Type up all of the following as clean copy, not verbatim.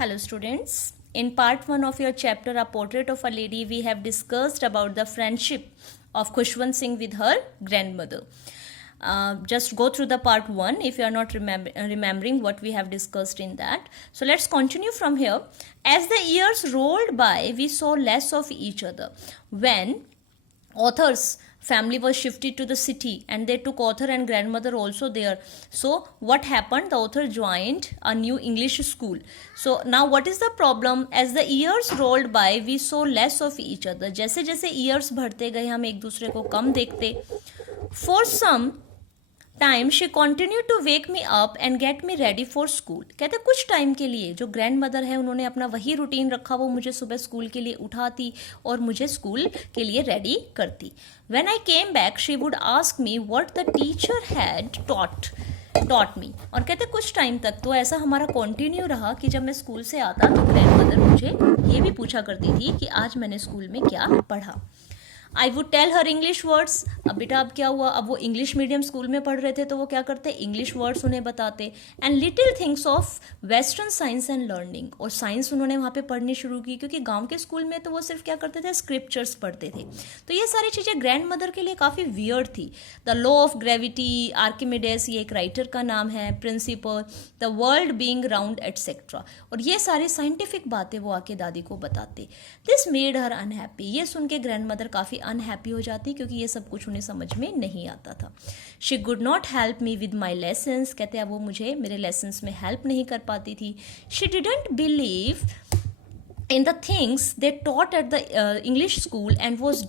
Hello students. In part 1 of your chapter A Portrait of a Lady, we have discussed about the friendship of Khushwant Singh with her grandmother. Just go through the part 1 if you are not remembering what we have discussed in that. So let's continue from here. As the years rolled by, we saw less of each other. When author's family was shifted to the city and they took author and grandmother also there, so what happened, the author joined a new English school. So now what is the problem? As the years rolled by, we saw less of each other. जैसे जैसे years बढ़ते गए हम एक दूसरे को कम देखते. For some time she continue to wake me up and get me ready for school. कहते कुछ टाइम के लिए जो ग्रैंड मदर है उन्होंने अपना वही रूटीन रखा, वो मुझे सुबह स्कूल के लिए उठाती और मुझे स्कूल के लिए रेडी करती. When I came back she would ask me what the teacher had taught me. और कहते कुछ टाइम तक तो ऐसा हमारा कंटिन्यू रहा कि जब मैं स्कूल से आता तो ग्रैंड मदर मुझे ये भी पूछा करती थी कि आज मैंने स्कूल में क्या पढ़ा. I would tell her English words. अब बेटा अब क्या हुआ, अब वो इंग्लिश मीडियम स्कूल में पढ़ रहे थे तो वो क्या करते, इंग्लिश वर्ड्स उन्हें बताते. And little things of western science and learning. और साइंस उन्होंने वहाँ पे पढ़नी शुरू की क्योंकि गांव के स्कूल में तो वो सिर्फ क्या करते थे, स्क्रिप्चर्स पढ़ते थे. तो ये सारी चीज़ें ग्रैंड मदर के लिए काफ़ी वियर्ड थी. The law of gravity, Archimedes ये एक राइटर का नाम है, principle, the world being round etcetera. और ये सारी साइंटिफिक बातें वो आके दादी को बताते. This made her unhappy. ये सुन के ग्रैंड मदर काफ़ी अनहैप्पी हो जाती क्योंकि ये सब कुछ उन्हें समझ में नहीं आता था. She good not help me with my lessons. कहते हैं वो मुझे मेरे लेसन्स में हेल्प नहीं कर पाती थी. She didn't believe in the things they taught at the English school and was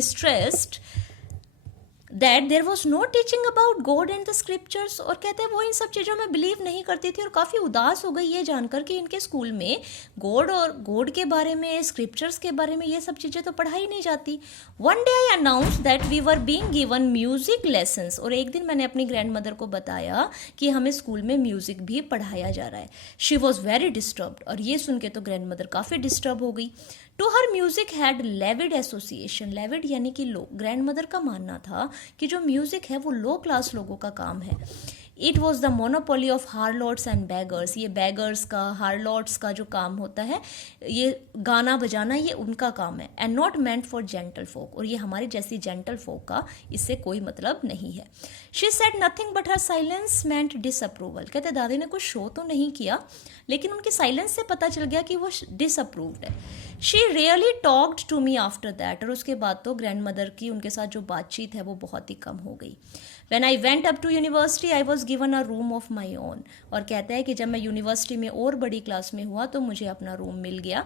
distressed that there was no teaching about God and the scriptures. और कहते हैं वो इन सब चीज़ों में बिलीव नहीं करती थी और काफ़ी उदास हो गई ये जानकर कि इनके स्कूल में गॉड और गॉड के बारे में, स्क्रिप्चर्स के बारे में ये सब चीज़ें तो पढ़ाई नहीं जाती. One day I announce that we were being given music lessons. और एक दिन मैंने अपनी ग्रैंड मदर को बताया कि हमें स्कूल में म्यूजिक भी पढ़ाया जा रहा है. She was very disturbed. और ये सुन के तो ग्रैंड मदर काफ़ी डिस्टर्ब हो गई. To her music had lewd association. Lewd यानी कि लो. ग्रैंड मदर का मानना था कि जो म्यूजिक है वो लो क्लास लोगों का काम है. It was the monopoly of harlots and beggars. ये बैगर्स का, हार्लॉट्स का जो काम होता है, ये गाना बजाना, ये उनका काम है. And not meant for gentle folk. और ये हमारी जैसी जेंटल फोक का इससे कोई मतलब नहीं है. She said nothing but her silence meant disapproval. कहते दादी ने कुछ शो तो नहीं किया लेकिन उनके साइलेंस से पता चल गया कि वो डिसअप्रूव्ड है. She really talked to me after that. और उसके बाद तो ग्रैंड मदर की उनके साथ जो बातचीत है वो बहुत ही कम हो गई. When I went up to university, I was given a room of my own. और कहता है कि जब मैं यूनिवर्सिटी में और बड़ी क्लास में हुआ तो मुझे अपना रूम मिल गया.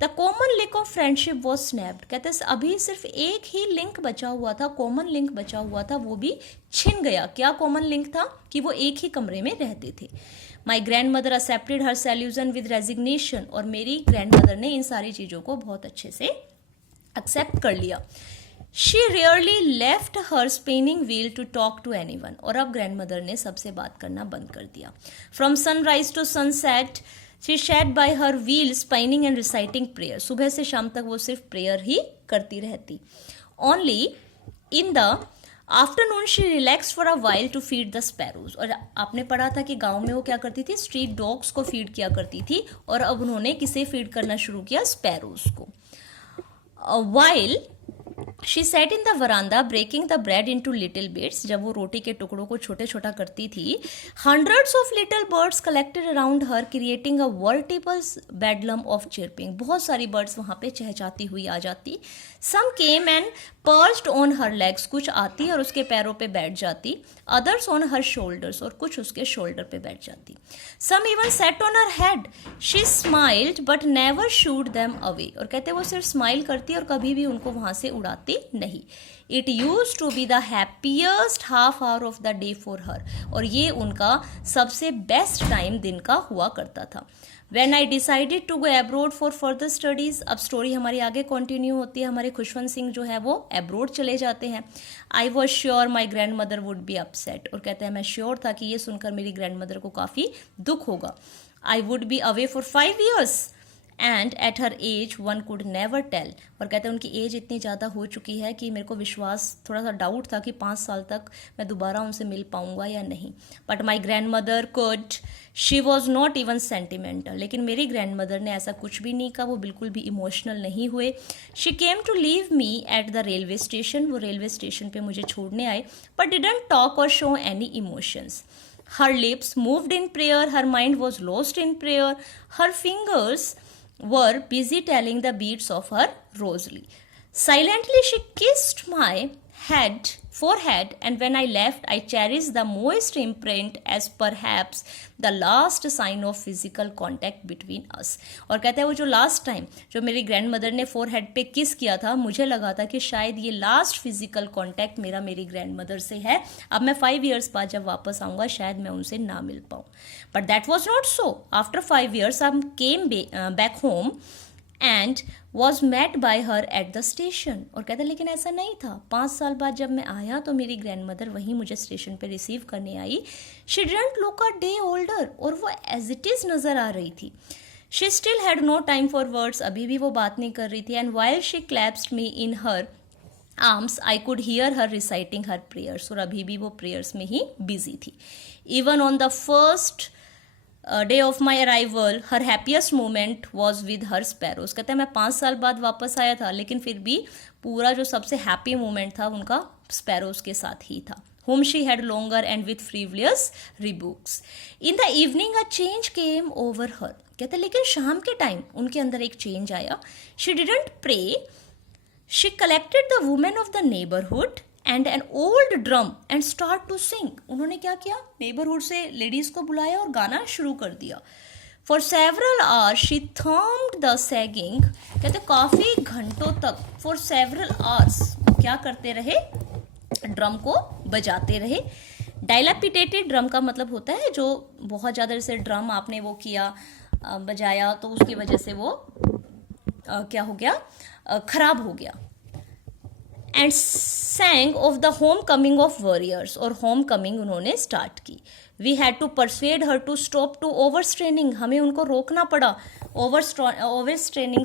The common link of friendship was snapped. कहते हैं अभी सिर्फ एक ही लिंक बचा हुआ था, कॉमन लिंक बचा हुआ था, वो भी छिन गया. क्या कॉमन लिंक था? कि वो एक ही कमरे में रहते थे. My grand mother accepted her solution with resignation. और मेरी ग्रैंड मदर ने इन सारी चीज़ों को बहुत अच्छे से एक्सेप्ट कर लिया. She rarely left her spinning wheel to talk to anyone. और अब ग्रैंड मदर ने सबसे बात करना बंद कर दिया. From sunrise to sunset she sat by her wheel spinning and reciting prayer. सुबह से शाम तक वो सिर्फ प्रेयर ही करती रहती. Only in the afternoon she relax for a while to feed the sparrows. और आपने पढ़ा था कि गांव में वो क्या करती थी, स्ट्रीट डॉग्स को फीड किया करती थी. और अब उन्होंने किसे फीड करना शुरू किया, स्पैरोज को. While she sat in the veranda breaking the bread into little bits. जब वो रोटी के टुकड़ों को छोटे छोटा करती थी, hundreds of little birds collected around her creating a veritable bedlam of chirping. बहुत सारी बर्ड्स वहाँ पे चहचहाती हुई आ जाती. Some came and perched on her legs. कुछ आती और उसके पैरों पे बैठ जाती. Others on her shoulders. और कुछ उसके शोल्डर पे बैठ जाती. Some even sat on her head. She smiled but never shooed them away. और कहते वो सिर्फ स्माइल करती और कभी भी उनको वहां से उड़ाती नहीं. It use to be the happiest half hour of the day for her. और ये उनका सबसे बेस्ट टाइम दिन का हुआ करता था. When I decided to go abroad for further studies. अब स्टोरी हमारी आगे कंटिन्यू होती है. हमारे खुशवंत सिंह जो है वो अब्रोड चले जाते हैं. I was sure my grand mother would be upset. और कहते हैं मैं श्योर था कि ये सुनकर मेरी ग्रैंड मदर को काफ़ी दुख होगा. I would be away for 5 years and at her age one could never tell, और कहते हैं उनकी एज इतनी ज़्यादा हो चुकी है कि मेरे को विश्वास, थोड़ा सा डाउट था कि 5 साल तक मैं दोबारा उनसे मिल पाऊंगा या नहीं. But my grand mother could, she was not even sentimental, लेकिन मेरी ग्रैंड मदर ने ऐसा कुछ भी नहीं कहा, वो बिल्कुल भी इमोशनल नहीं हुए. She came to leave me at the railway station, वो रेलवे स्टेशन पे मुझे छोड़ने आए, but didn't talk or show any emotions. Her lips moved in prayer, her mind was lost in prayer, her fingers were busy telling the beats of her rosary. Silently she kissed my forehead, and when I left, I cherished the moist imprint as perhaps the last sign of physical contact between us. और कहते हैं वो जो last time जो मेरी grand mother ने forehead पे किस किया था, मुझे लगा था कि शायद ये लास्ट फिजिकल कॉन्टैक्ट मेरा मेरी ग्रैंड मदर से है. अब मैं 5 years बाद जब वापस आऊँगा शायद मैं उनसे ना मिल पाऊँ. But that was not so. After 5 years I came back home and was met by her at the station. और कहते लेकिन ऐसा नहीं था. 5 साल बाद जब मैं आया तो मेरी ग्रैंड मदर वहीं मुझे स्टेशन पे रिसीव करने आई. She didn't look a day older, और वो एज इट इज नजर आ रही थी. She still had no time for words, अभी भी वो बात नहीं कर रही थी. And while she clasped me in her arms I could hear her reciting her prayers, और अभी भी वो प्रेयर्स में ही बिजी थी. Even on the first day of my arrival her happiest moment was with her sparrows. कहते हैं मैं 5 साल बाद वापस आया था, लेकिन फिर भी पूरा जो सबसे हैप्पी मोमेंट था उनका स्पैरोज के साथ ही था. whom she had longer and with frivolous rebukes. In the evening a change came over her. कहते लेकिन शाम के टाइम उनके अंदर एक चेंज आया. She didn't pray. She collected the women of the neighborhood and an old drum and start to sing. उन्होंने क्या किया, नेबरहुड से लेडीज को बुलाया और गाना शुरू कर दिया. For several hours she thrummed the sagging. कहते काफी घंटों तक, for several hours क्या करते रहे, ड्रम को बजाते रहे. डायलापिटेटेड ड्रम का मतलब होता है जो बहुत ज़्यादा, जैसे ड्रम आपने वो किया बजाया तो उसकी वजह से वो क्या हो गया, खराब हो गया. And sang of the homecoming of warriors, और होम कमिंग उन्होंने स्टार्ट की. We had to persuade her to stop to overstraining, हमें उनको रोकना पड़ा ओवर स्ट्रेनिंग